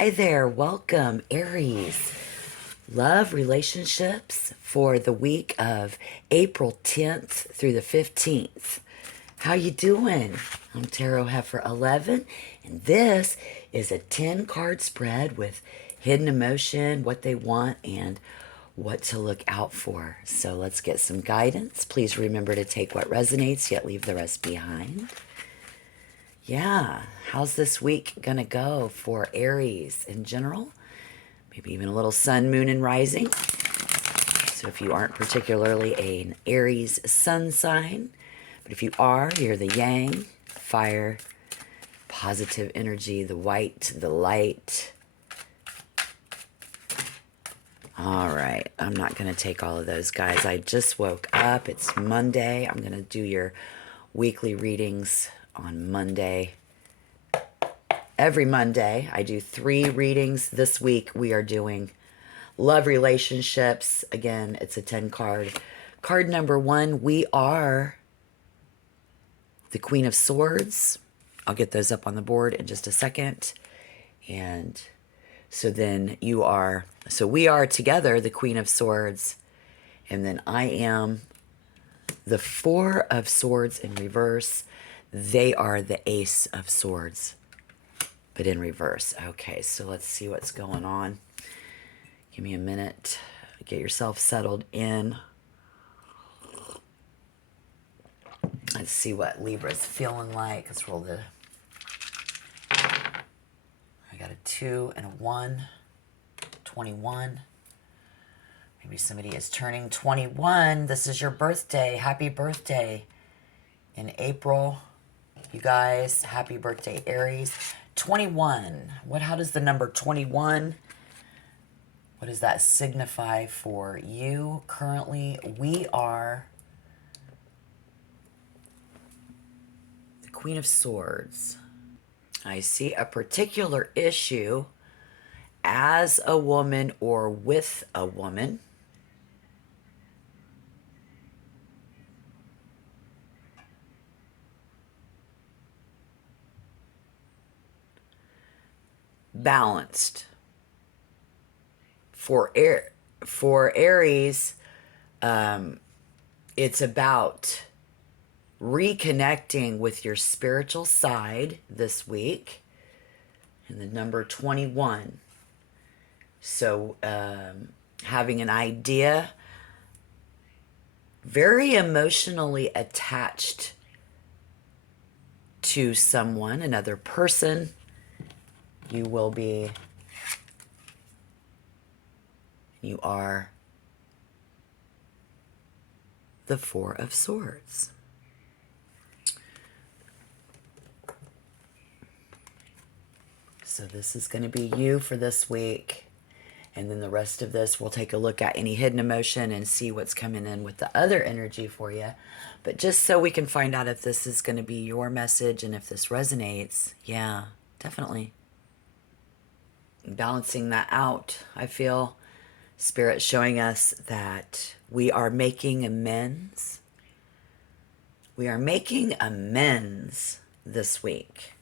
Hi there, welcome Aries. Love relationships for the week of April 10th through the 15th. How you doing? I'm Tarot Heifer 11, and this is a 10 card spread with hidden emotion, what they want, and what to look out for. So let's get some guidance. Please remember to take what resonates, yet leave the rest behind. Yeah, how's this week gonna go for Aries in general? Maybe even a little sun, moon, and rising. So if you aren't particularly an Aries sun sign, but if you are, you're the yang, fire, positive energy, the white, the light. All right, I'm not going to take all of those, guys. I just woke up. It's Monday. I'm going to do your weekly readings on Monday. Every Monday, I do 3 readings. This week, we are doing love relationships. Again, it's a 10 card. Card number 1, we are the Queen of Swords. I'll get those up on the board in just a second. And so then you are, so we are together the Queen of Swords. And then I am the 4 of Swords in reverse. They are the Ace of Swords, but in reverse. Okay, so let's see what's going on. Give me a minute. Get yourself settled in. Let's see what Libra's feeling like. Let's roll the... I got a 2 and a 1. 21. Maybe somebody is turning 21. This is your birthday. Happy birthday in April. You guys, happy birthday, Aries. 21. How does the number 21, what does that signify for you currently? We are the Queen of Swords. I see a particular issue as a woman or with a woman. Balanced. For Aries, it's about reconnecting with your spiritual side this week. And the number 21. So having an idea, very emotionally attached to someone, another person. You will be, you are the 4 of Swords. So this is going to be you for this week. And then the rest of this, we'll take a look at any hidden emotion and see what's coming in with the other energy for you. But just so we can find out if this is going to be your message and if this resonates, yeah, definitely. Balancing that out, I feel Spirit showing us that we are making amends. We are making amends this week.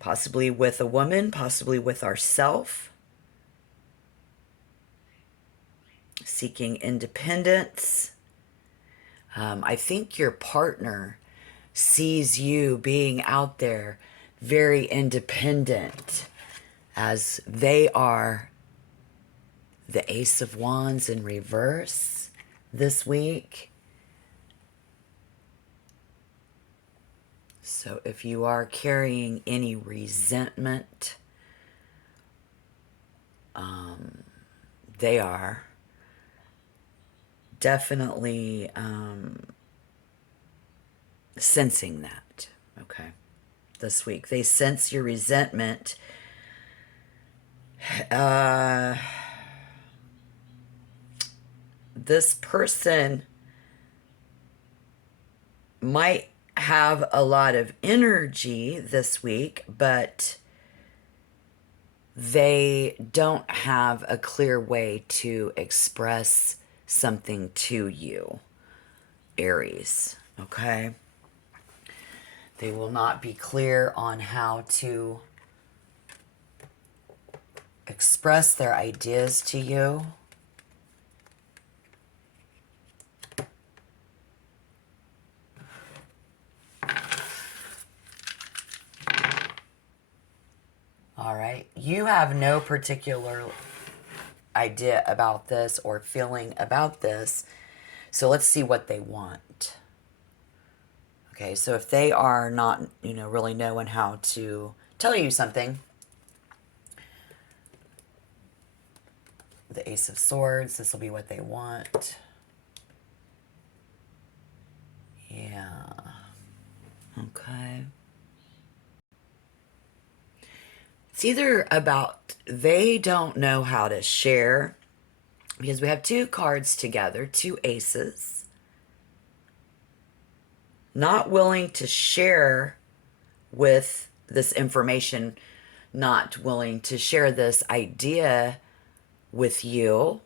Possibly with a woman, possibly with ourselves. Seeking independence. I think your partner sees you being out there very independent, as they are the Ace of Wands in reverse this week. So if you are carrying any resentment, they are definitely sensing that, okay, this week. They sense your resentment. This person might have a lot of energy this week, but they don't have a clear way to express something to you, Aries, okay? They will not be clear on how to express their ideas to you. All right. You have no particular idea about this or feeling about this. So let's see what they want. Okay, so if they are not, really knowing how to tell you something, the Ace of Swords, this will be what they want. Yeah. Okay. It's either about they don't know how to share, because we have two cards together, two aces. Not willing to share with this information, not willing to share this idea with you.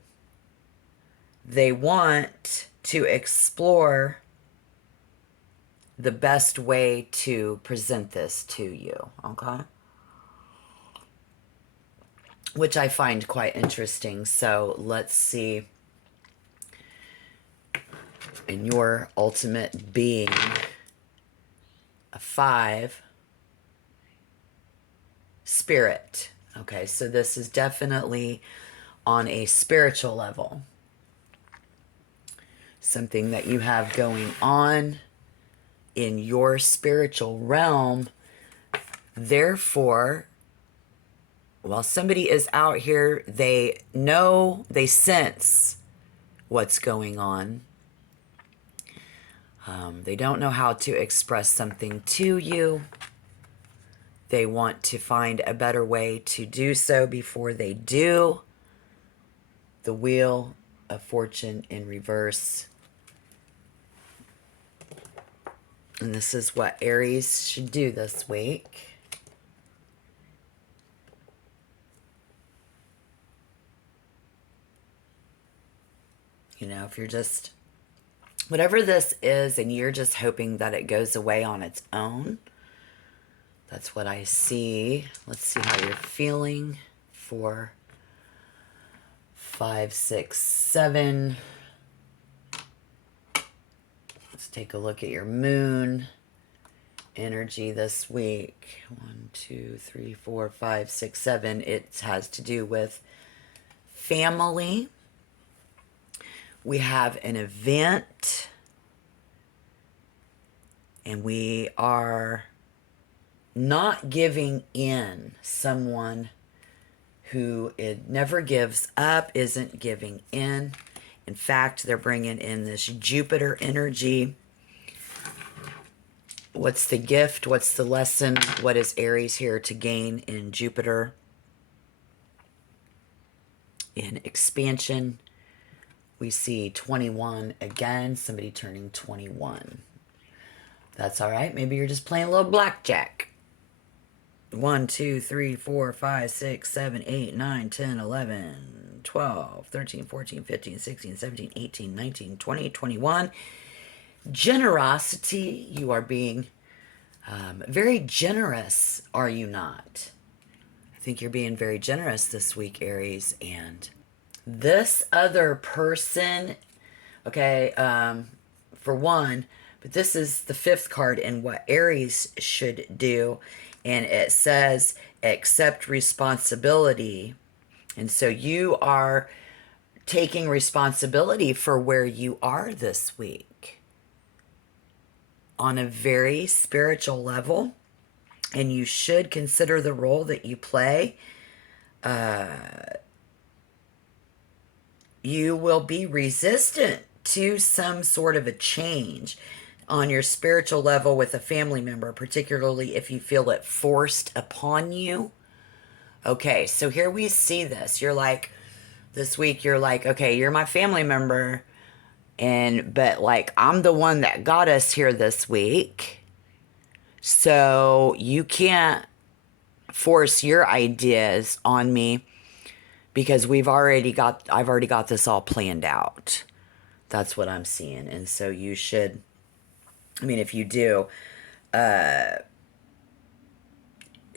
They want to explore the best way to present this to you, okay? Which I find quite interesting. So let's see. In your ultimate being, a 5, spirit. Okay, so this is definitely on a spiritual level. Something that you have going on in your spiritual realm. Therefore, while somebody is out here, they know, they sense what's going on. They don't know how to express something to you. They want to find a better way to do so before they do. The Wheel of Fortune in reverse. And this is what Aries should do this week. If you're just, whatever this is, and you're just hoping that it goes away on its own. That's what I see. Let's see how you're feeling for 5, 6, 7. Let's take a look at your moon energy this week. 1, 2, 3, 4, 5, 6, 7. It has to do with family. We have an event, and we are not giving in. Someone who it never gives up isn't giving in. In fact, they're bringing in this Jupiter energy. What's the gift? What's the lesson? What is Aries here to gain in Jupiter? In expansion, we see 21 again, somebody turning 21. That's all right. Maybe you're just playing a little blackjack. 1, 2, 3, 4, 5, 6, 7, 8, 9, 10, 11, 12, 13, 14, 15, 16, 17, 18, 19, 20, 21. Generosity. You are being very generous, are you not? I think you're being very generous this week, Aries. And this other person, okay, for one, but this is the 5th card in what Aries should do. And it says, accept responsibility. And so you are taking responsibility for where you are this week on a very spiritual level. And you should consider the role that you play. You will be resistant to some sort of a change on your spiritual level with a family member, particularly if you feel it forced upon you. Okay, so here we see this. You're like, this week you're like, okay, you're my family member, but like, I'm the one that got us here this week. So you can't force your ideas on me because I've already got this all planned out. That's what I'm seeing. And so you should, if you do,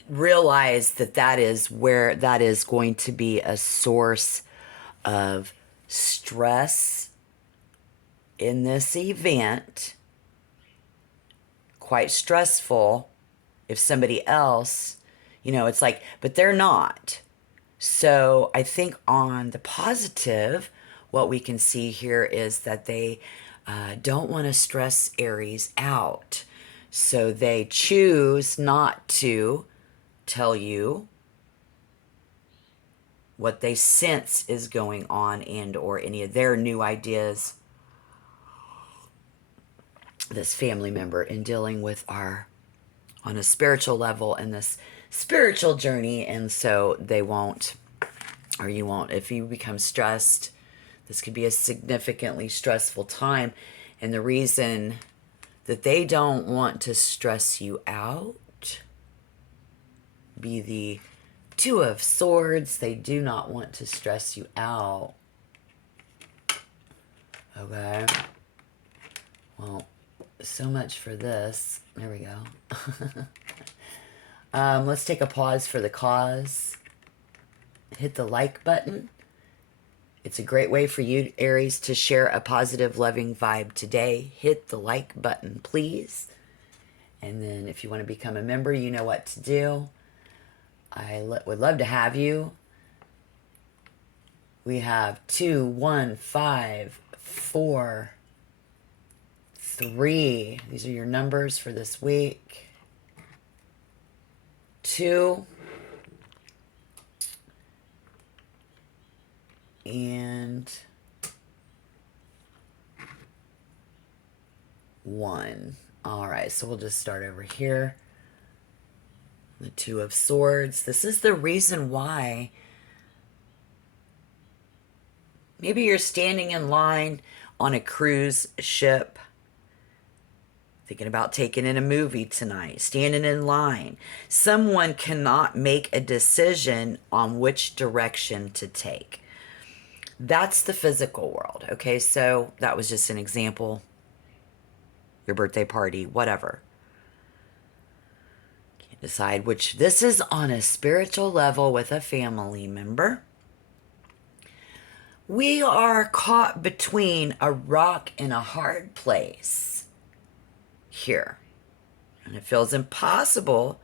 realize that that is where that is going to be a source of stress in this event, quite stressful if somebody else, it's like, but they're not. So I think on the positive, what we can see here is that they don't want to stress Aries out. So they choose not to tell you what they sense is going on and or any of their new ideas, this family member, in dealing with our on a spiritual level in this spiritual journey. And so they won't, or you won't, if you become stressed, this could be a significantly stressful time. And the reason that they don't want to stress you out be the Two of Swords. They do not want to stress you out. Okay. Well, so much for this. There we go. Let's take a pause for the cause. Hit the like button. It's a great way for you, Aries, to share a positive, loving vibe today. Hit the like button, please. And then if you want to become a member, you know what to do. I would love to have you. We have 2, 1, 5, 4, 3. These are your numbers for this week. 2. And 1. All right, so we'll just start over here. The Two of Swords. This is the reason why maybe you're standing in line on a cruise ship, thinking about taking in a movie tonight, standing in line. Someone cannot make a decision on which direction to take. That's the physical world, okay? So that was just an example. Your birthday party, whatever. Can't decide which. This is on a spiritual level with a family member. We are caught between a rock and a hard place here. And it feels impossible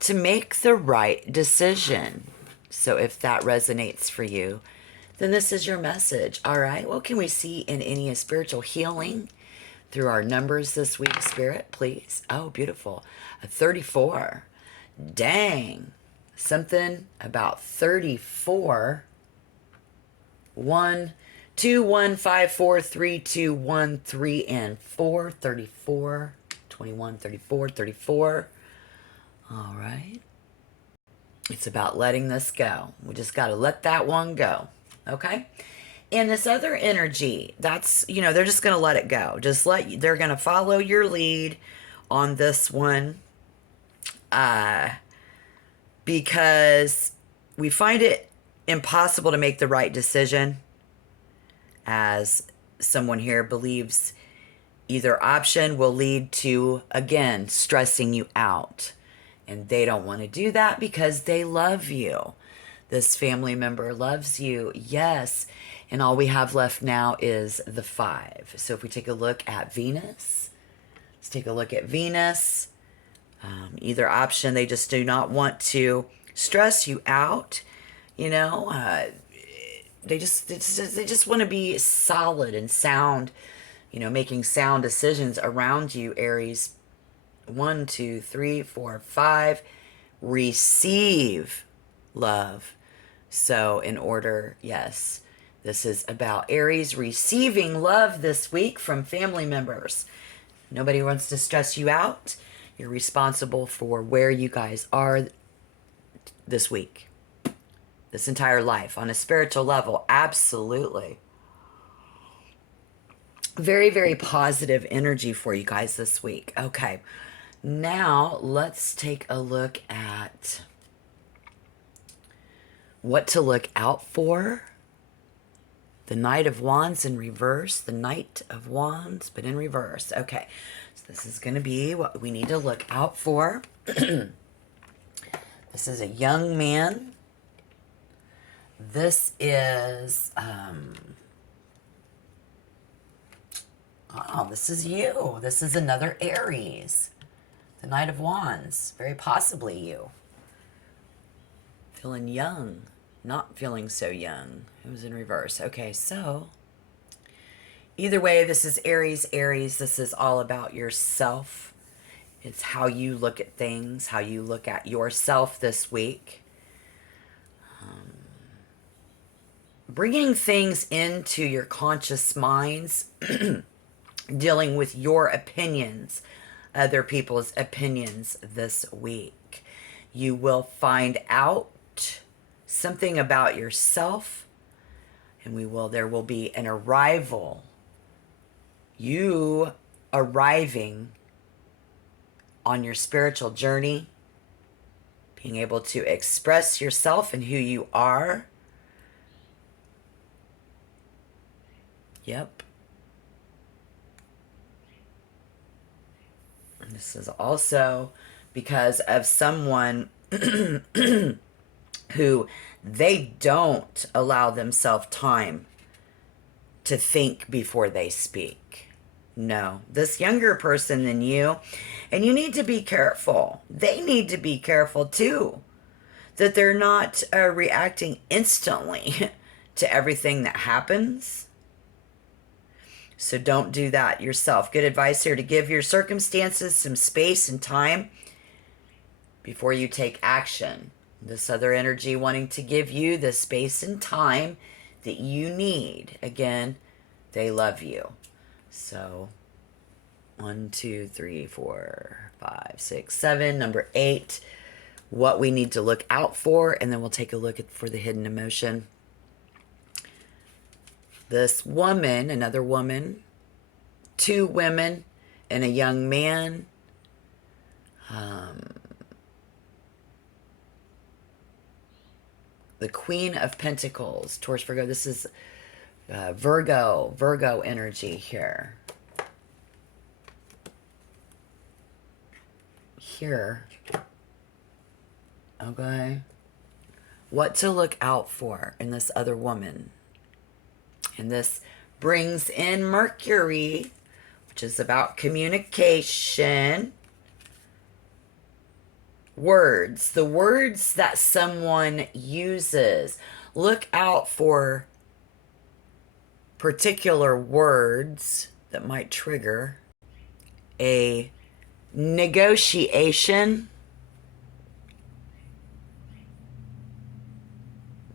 to make the right decision. So if that resonates for you, then this is your message. All right. What can we see in any spiritual healing through our numbers this week, Spirit, please? Oh, beautiful. A 34. Dang. Something about 34. 1, 2, 1, 5, 4, 3, 2, 1, 3, and 4. 34. 21, 34, 34. All right. It's about letting this go. We just got to let that one go. Okay? And this other energy, that's, they're just going to let it go. They're going to follow your lead on this one. Because we find it impossible to make the right decision, as someone here believes either option will lead to, again, stressing you out. And they don't want to do that because they love you. This family member loves you, yes. And all we have left now is the 5. So if we take a look at Venus, let's take a look at Venus. Either option, they just do not want to stress you out. They just want to be solid and sound, making sound decisions around you, Aries. 1, 2, 3, 4, 5. Receive love. So in order, yes, this is about Aries receiving love this week from family members. Nobody wants to stress you out. You're responsible for where you guys are this week, this entire life, on a spiritual level. Absolutely. Very, very positive energy for you guys this week. Okay. Now let's take a look at what to look out for. The Knight of Wands in reverse. The Knight of Wands, but in reverse. Okay. So this is going to be what we need to look out for. This is a young man. This is, oh, this is you. This is another Aries. The Knight of Wands. Very possibly you. Feeling young. Not feeling so young. It was in reverse. Okay, so either way, this is Aries. Aries, this is all about yourself. It's how you look at things, how you look at yourself this week. Bringing things into your conscious minds, dealing with your opinions, other people's opinions this week. You will find out something about yourself, and there will be an arrival. You arriving on your spiritual journey, being able to express yourself and who you are. Yep. And this is also because of someone who they don't allow themselves time to think before they speak. No, this younger person than you, and you need to be careful. They need to be careful too, that they're not reacting instantly to everything that happens. So don't do that yourself. Good advice here to give your circumstances some space and time before you take action. This other energy wanting to give you the space and time that you need. Again, they love you. So 1, 2, 3, 4, 5, 6, 7. Number 8, what we need to look out for, and then we'll take a look for the hidden emotion. This woman, another woman, 2 women, and a young man. The Queen of Pentacles, Taurus, Virgo. This is Virgo energy here. Here. Okay. What to look out for in this other woman. And this brings in Mercury, which is about communication. Words. The words that someone uses. Look out for particular words that might trigger a negotiation.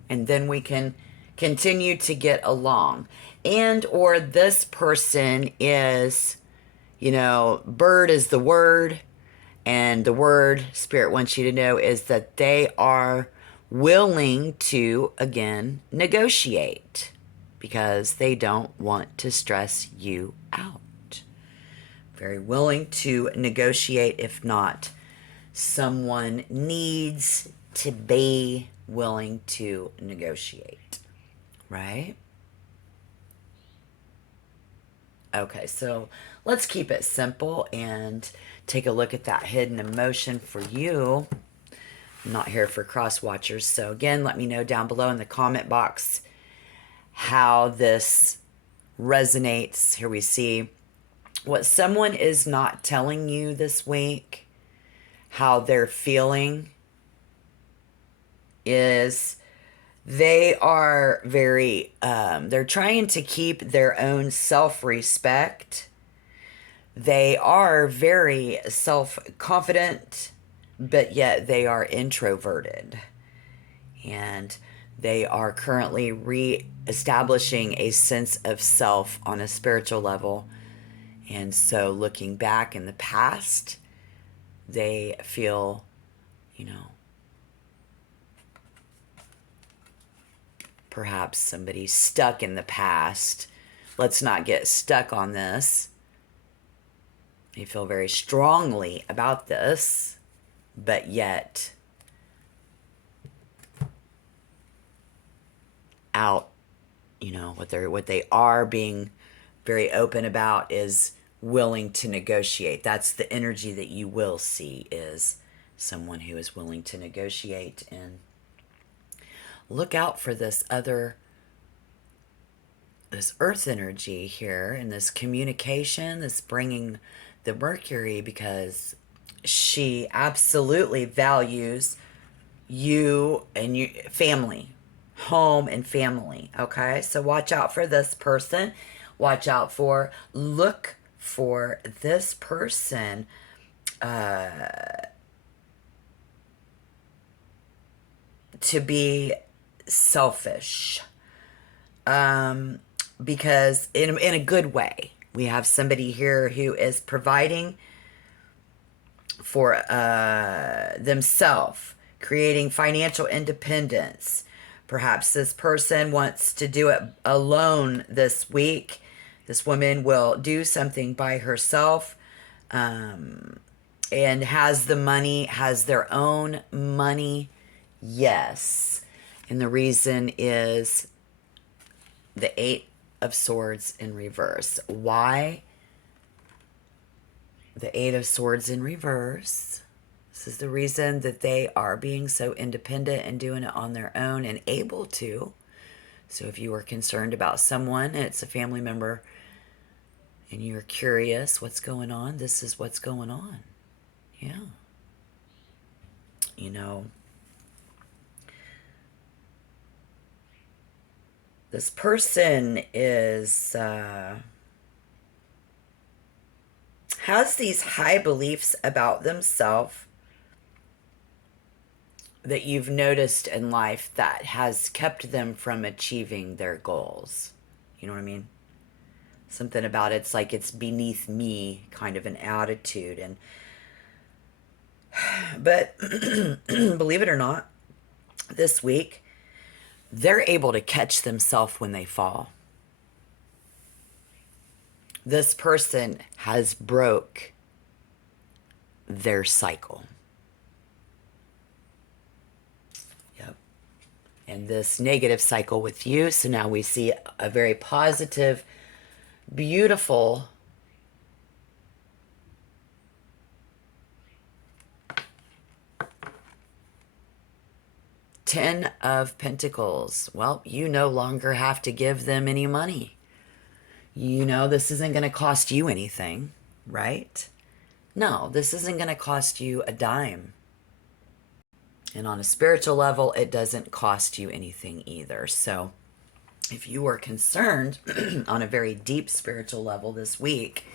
And then we can continue to get along. And or this person is, bird is the word. And the word Spirit wants you to know is that they are willing to, again, negotiate because they don't want to stress you out. Very willing to negotiate. If not, someone needs to be willing to negotiate, right? Okay, so let's keep it simple and take a look at that hidden emotion for you. I'm not here for cross watchers. So again, let me know down below in the comment box how this resonates. Here we see what someone is not telling you this week, how they're feeling is they are very, they're trying to keep their own self-respect. They are very self-confident, but yet they are introverted. And they are currently re-establishing a sense of self on a spiritual level. And so looking back in the past, they feel, perhaps somebody stuck in the past. Let's not get stuck on this. They feel very strongly about this, but yet out, what they are being very open about is willing to negotiate. That's the energy that you will see, is someone who is willing to negotiate, and look out for this earth energy here and this communication, this bringing the Mercury, because she absolutely values you and your family, home and family. Okay, so watch out for this person. Look for this person to be selfish, because in a good way. We have somebody here who is providing for themselves, creating financial independence. Perhaps this person wants to do it alone this week. This woman will do something by herself, and has the money, has their own money. Yes. And the reason is the Eight of Swords in reverse. Why the Eight of Swords in reverse? This is the reason that they are being so independent and doing it on their own and able to. So if you are concerned about someone, it's a family member, and you're curious what's going on, this is what's going on. Yeah. You know, this person is has these high beliefs about themselves that you've noticed in life that has kept them from achieving their goals. You know what I mean? Something about it's like it's beneath me kind of an attitude. And but believe it or not, this week they're able to catch themselves when they fall. This person has broke their cycle. Yep. And this negative cycle with you. So now we see a very positive, beautiful Ten of Pentacles. Well, you no longer have to give them any money. You know, this isn't going to cost you anything, right? No, this isn't going to cost you a dime. And on a spiritual level, it doesn't cost you anything either. So if you are concerned on a very deep spiritual level this week,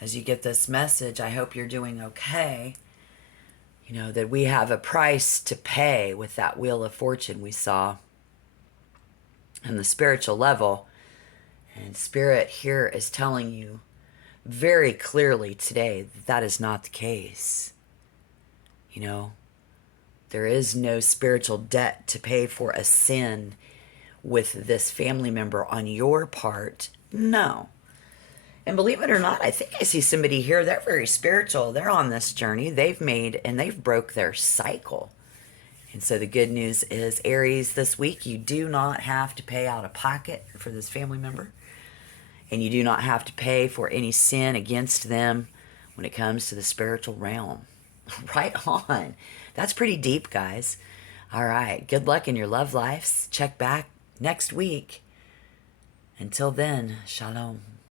as you get this message, I hope you're doing okay. You know, that we have a price to pay with that Wheel of Fortune we saw on the spiritual level. And Spirit here is telling you very clearly today that that is not the case. You know, there is no spiritual debt to pay for a sin with this family member on your part. No. And believe it or not, I think I see somebody here, they're very spiritual. They're on this journey. They've made and they've broke their cycle. And so the good news is, Aries, this week, you do not have to pay out of pocket for this family member. And you do not have to pay for any sin against them when it comes to the spiritual realm. Right on. That's pretty deep, guys. All right. Good luck in your love lives. Check back next week. Until then, shalom.